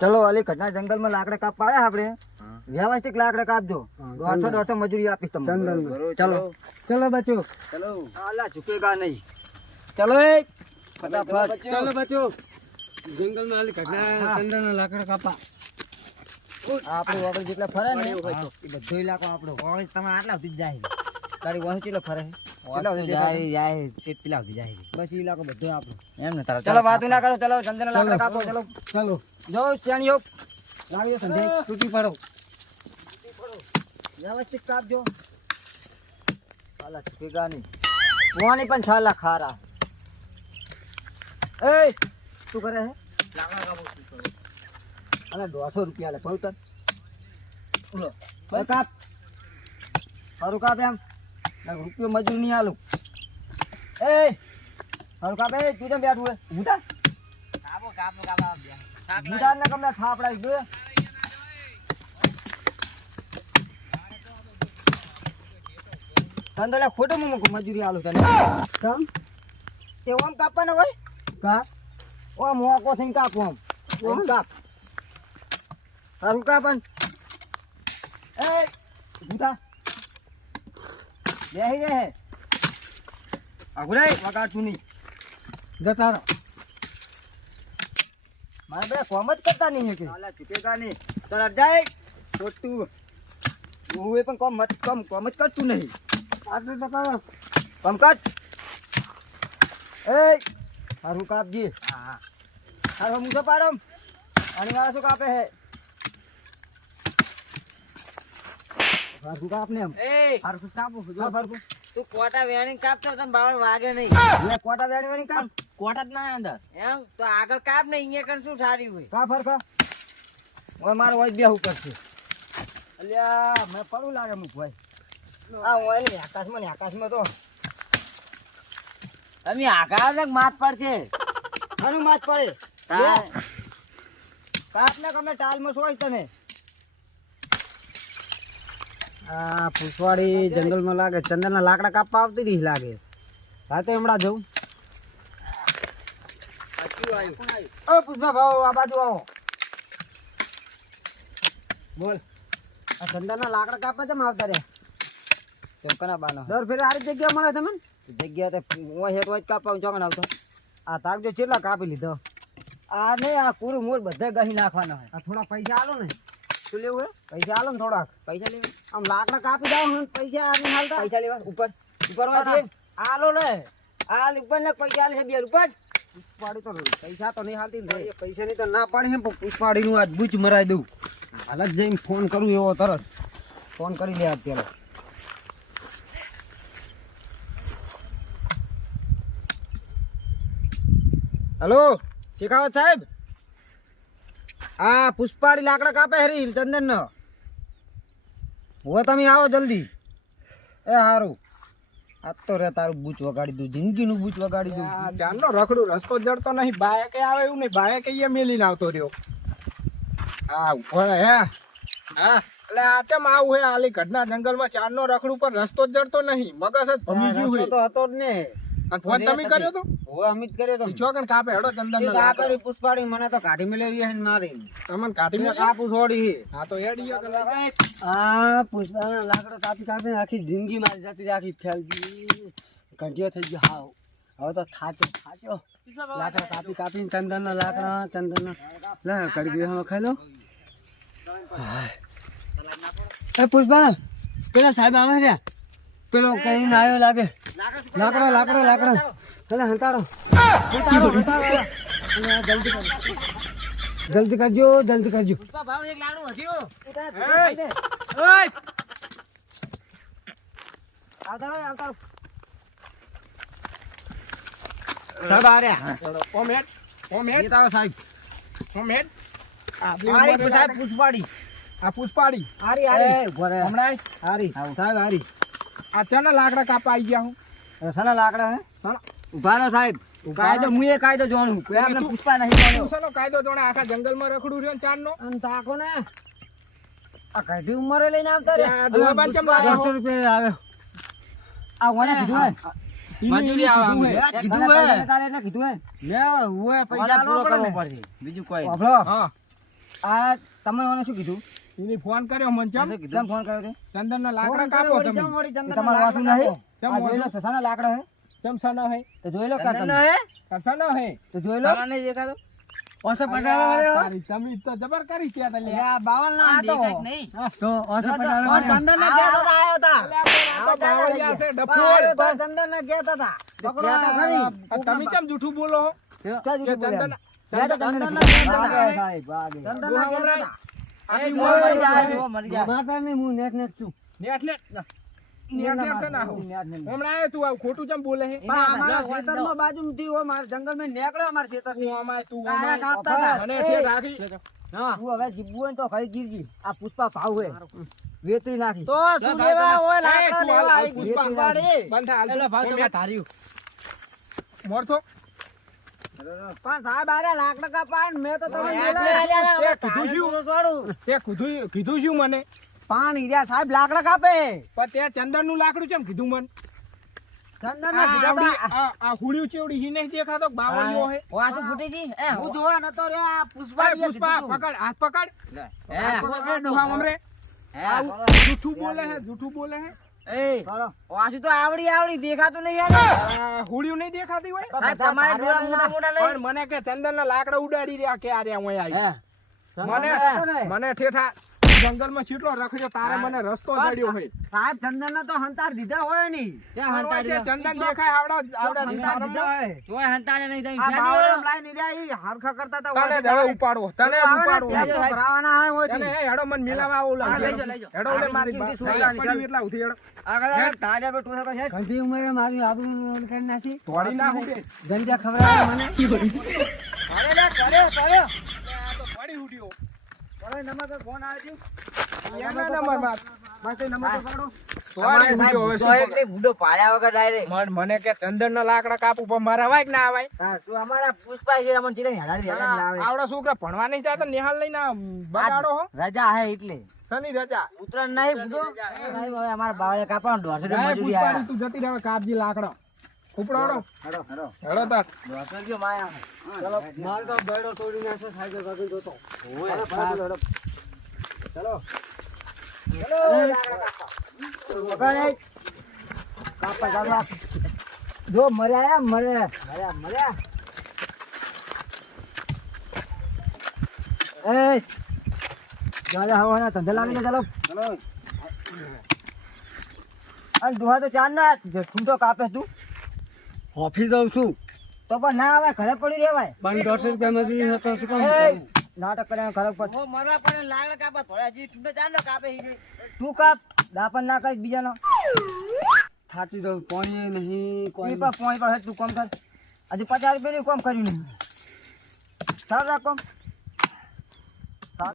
ચલો અલી ઘટના જંગલમાં લાકડા કાપવા આવ્યા આપણે વ્યવસ્થિત લાકડા કાપજો 150 મજૂરી આપીશ તમને ચલો ચલો બચ્ચો ચલો આલા ઝુકેગા નહીં ચલો એ ફટાફટ ચલો બચ્ચો જંગલમાં આલી ઘટના ચંદનના લાકડા કાપા આપણે વગર જેટલા ફરે ને એ બધો ઇલાકો આપણો વગર તમે આટલા સુધી જ જાય તારી વહુ કેટલો ફરે જાય સીટ પેલા સુધી જાય બસ ઇલાકો બધો આપણો એમ ને તારા ચલો વાત ના કરો ચલો ચંદનના લાકડા કાપો ચલો ચલો જો ચેણીઓ લાવ્યો સંજય તૂટી પડો વ્યવસ્થિત કાપજો સાલા ઝુકેગા નહીં કોની પણ સાલા ખારા એ શું કરે હે લાકડા કાપો અને 200 રૂપિયા લે પૌતર લો બસ કાપ સારું કાપ એમ રૂપિયો મજૂર નહીં આલું એ સારું કાપ એ તું જેમ બેઠું હે ઉધા કાપો ઉધા ને કમને થાપડાઈ ગયો તંદલે ખોટો મજૂરી આલું તને કામ તે ઓમ કાપવાનો હોય કા ઓમ મોકો થઈને કાપો ઓમ કાપ સારું કાપન એ ઉધા બેહી રહે અગુરાઈ વગાડતું નહીં જતા રહો મારે બે કોમ જ કરતા નહીં કે હાલા ચૂકેગા નહીં ચાલ અટ જાય છોટું હું એ પણ કોમ જ કરતું નહીં આટલે જતા રહો કોમ કર એ સારું કાપજી હા સારું મૂછો પાડો અને વાળા શું કાપે હે સારું કાપ ને એમ એ સારું કાપો જો ફરકો તું કોટા વેણી કાપતો તને બાવળ વાગે નહીં લે કોટા વેણી કાપ કોટા જ ના અંદર એમ તો આગળ કાપ ને અહીંયા કણ શું સારી હોય કા ફરકા ઓય મારો હોય બેહું કરશે અલ્યા મે પડું લાગે મુક ભાઈ આ ઓય ને આકાશમાં તો તમે આગળ તક માત પડશે આનું માથ પડે કાપ ને કમે ટાલમાં સોય તને આ પુષ્વાડી જંગલમાં લાગે ચંદનના લાકડા કાપવા આવતી રહી લાગે હા તો હમણાં જવું ઓ પુષ્પા ભાવ આ બાજુ આવો બોલ આ ચંદનના લાકડા કાપવા કેમ આવતા રે ચમકના બાનો દર ફેરે આરી જગ્યા મળે તમને જગ્યા તે ઓય હેત હોય કાપવા ચોકન આવતો આ તાકજો કેટલા કાપી લીધો આ નહીં આ પૂરું મૂળ બધે ગહી નાખવાનો હોય આ થોડા પૈસા આલો ને શું લેવું હે પૈસા આલો ને થોડાક પૈસા લેવા આમ લાકડા કાપી જાવ ને પૈસા નહીં હાલતા પૈસા લેવા ઉપર હોય તે આલો ને આ ઉપર ને પૈસા આલે છે બે ઉપર પુષ્પાડી તો પૈસા તો નહીં હાલતી ને પૈસા ની તો ના પાડી હે પણ પુષ્પાડી નું આજ બૂચ મરાઈ દઉં હાલ જ જઈને ફોન કરું એવો તરત ફોન કરી લે અત્યારે હેલો શેખાવત સાહેબ આ પુષ્પાડી લાકડા કાપે હરી ચંદન નો હવે તમે આવો જલ્દી એ હારું આ તો રે તારું બૂચ વગાડી દઉં જિંદગીનું બૂચ વગાડી દઉં ચાંદનો રખડું રસ્તો જડતો નહીં બાયકે આવે એવું નહીં બાયકે અહીંયા મેલીને આવતો રહ્યો હા ઉભો હે હા એટલે આ ચમ આવું હે આલી ઘટના જંગલમાં ચાંદનો રખડું પર રસ્તો જ જડતો નહીં મગજ જ ભમી ગયું રસ્તો તો હતો જ ને અને ફોન તમે કર્યો તો હવે અમિત કર્યો તો ચોકન કાપે હેડો ચંદન એક આ કરી પુષ્પાડી મને તો કાઢી મેળવી હે મારી તમને કાઢી મેં મેં કાપુ છોડી હા તો હેડી આ પુષ્પાના લાકડા કાપી કાપી આખી જિંદગી મારી જતી આખી ફેલ ગઈ કંઠિયો થઈ ગયો હાવ હવે તો થાચ્યો લાકડા કાપી કાપીને ચંદનના લાકડા ચંદનના લે કરી દે હવે ખાઈ લો એ પુષ્પા પેલા સાહેબ આવે છે પેલો કઈ આવ્યો લાગે લાકડા પેલા હંતાડો જલ્દી કરજો ભાવ એક લાડુ વધ્યો આવતા સાહેબ આ રહ્યા ઓમેટ એ તારો સાહેબ ઓમેટ આરી સાહેબ પુષ્પાડી આ પુષ્પાડી આરી હમણાં આરી સાહેબ આરી આ ચાના લાકડા કાપા આવી ગયા હું સના લાકડા હે સના ઉભાનો સાહેબ કાયદો મુએ કાયદો જોણું કોઈ આપણે પુષ્પા નહીં જોણ્યો શેનો કાયદો જોણે આખા જંગલમાં રખડું રહ્યો ને ચાંદનો આમ તાકો ને આ કઢી ઉંમરે લઈને આવતા રે આ ડોહાબાન ચમ લાગે? 200 રૂપિયા આવે આ વણે કીધું હે મજૂરી આવે કીધું હે તારે એટલે કીધું હે લે હુએ પૈસા પૂરો કરવો પડશે બીજું કોઈ આપણો હા આ તમને મને શું કીધું? એને ફોન કર્યો મને ચમ કેમ ફોન કર્યો તે? ચંદનના લાકડા કાપો તમે તમારું વાસુ નહીં? ચમ આ જોઈ લો, સસાના લાકડા હે. ચમ સનો હે તો જોઈ લો કાં તમે. સનો હે તો જોઈ લો. તમને દેખાતો ઓછો પટાળો વાળો. તારી તમે તો જબર કરી છે લે આ બાવળ ના દેખાય જ નહીં તો ઓછો પટાળો વાળો. ચંદન ના ગયા હતા આયો હતા આ તો બાવળિયા છે ડફોળ આયો હતા ચંદન ના ગયા હતા પકડો ગયા તા ખરી. આ તમે ચમ જૂઠું બોલો ક્યાં કે જુઠું બોલ્યા? ચંદન ગયા તા ચંદન ચંદન ના ગયા તા. વાગે સાહેબ, વાગે. ચંદન ના ગયા હતા આખી મરી ઉંમર જાય મરી જાય માતા ને હું નેટ નેટ છું નેટ નેટ છે ના હું હમણાં આયો તું આવું ખોટું ચમ બોલે હે પણ અમારા ખેતરમાં બાજુમાંથી ઓ મારા જંગલમાં નીકળ્યો અમારા ખેતરથી તું અમાય તું કારા અમાય કાપતા હતા. મને ઠેર રાખી હા તું હવે જીવવું હોય ને તો ખરી જીવજી. આ પુષ્પા ભાવ હે વેતરી નાખી. તો શું લેવા હોય એ, લાકડા તું લેવા હાલ, આવી પુષ્પા. પુષ્પા પાડી. બંધ હાલ એટલે ભાવ હું તો મેં ધાર્યું મોરથો પણ સાહેબ આરે લાકડા કાપાય ને મેં તો તમને હા, બોલાવ્યા. તે કીધું શું તે કીધું શું મને પાણી રહ્યા સાહેબ લાકડા કાપે પણ તે ચંદનનું લાકડું ચમ કીધું મને ચંદન આ ના કીધા આવડી- હતા. આ હુડિયું ચેવડી હી નહીં દેખાતો બાવળીઓ હે વાસુ ફૂટી જી એ હું જોવા નતો રે આ પુષ્પા એ પુષ્પા પકડ હાથ પકડ એ ડોહા મમરે આવું જૂઠું બોલે હે જૂઠું બોલે હે એ ચાલો. વાસુ તો આવડી દેખાતું નહીં યાર આ હુડિયું નહીં દેખાતી હોય સાહેબ તમારે ડોળા મોટા મોટા લઈ પણ મને કે ચંદનના લાકડા ઉડાડી રહ્યા કે આ રહ્યા હું આવી હે. મને ને. મને ઠેઠા જંગલમાં ચીટલો રખડ્યો તારે મને રસ્તો જડ્યો હોય સાહેબ ચંદન ના તો હંતાર દીધા હોય નહીં ક્યાં હંતાડી છે, ચંદન દેખાય આવડા હંતાર દીધા હોય જોય હંતાડે નહીં તમે આ ફેંકી બાવળમ દો. લાઈને રહ્યા ઈ હરખા કરતા હતા તને જ હોય હવે ઉપાડો તને જ ઉપાડો ત્યાં તો ભરાવાના હોય હોય તને થી. હે હેડો મને મિલાવા આવું હા, લાગે લઈ જાઓ, લઈ જાઓ. હેડો લે મારી આ પડ્યું એટલા ઉઠી હેડો આગળ આગળ તાજા પર ટોસો છે. ઘણી ઉંમરે મારી આબરૂ કરી નાખી તોડી નાખું કે ગંજા ખવડાવે મને અરે લે, કર્યો, કર્યો. આ તો પડી ઉઠ્યો ચાલો, નંબર પર ફોન આવ્યો છે. એના નંબર માં બસ એ નંબર પર પકડો. તોડી ઉઠ્યો હવે તો શું એક નહીં ભૂંડો પાડ્યા વગર ડાયરેક્ટ મને કે ચંદન ના લાકડા કાપું પણ મારા અવાય કે ના અવાય હા, તું અમારા પુષ્પા છે અમને ચીલે હેડાડી હેડાડી લાવે આવડા છોકરા ભણવા નહીં જતા નિહાલ લઈને બગાડો હો રજા હે એટલે શની રજા ઉતરણ નહીં ભૂંડો સાહેબ હવે અમારા બાવળે કાપવાનો 150 જાય મજૂરી પુષ્પાડી આયા તું જતી રહે કાપજી લાકડા ઉપડાડો હેડો, હેડો. હેડો તાર 150 રૂપિયા માયા ચલો માર તો બેડો તોડી નાખશે સાહેબ વગર જોતો હેડો, હેડો, હેડો. ચલો પકડ એ. કાપા, ચાલો. જો મર્યા એમ, મર્યા મર્યા. એ ચાલે હવાના ધંધા લાવીને ચાલો. અને ડોહા તો ચાર ના ઠૂંઠો કાપે તું ઓફિસ જાઉં છું તો પણ ના આવે ઘરે પડી રહેવાય. પણ 150 રૂપિયા મજૂરી હતો શું કામ એ, નાટક કર્યા ખરાબ પર ઓ મરવા પડે લાકડા કાપા થોડા જી ઠુંડો ચાંદો કાપે હી તું કાપ દાપણ ના કરી બીજાનો થાચી જાઉં પાણી નહીં કોઈ પોણી પાસે તું કોમ કર હજુ 50 રૂપિયાનું કોમ કર્યું નહીં ચાલ રાખ કોમ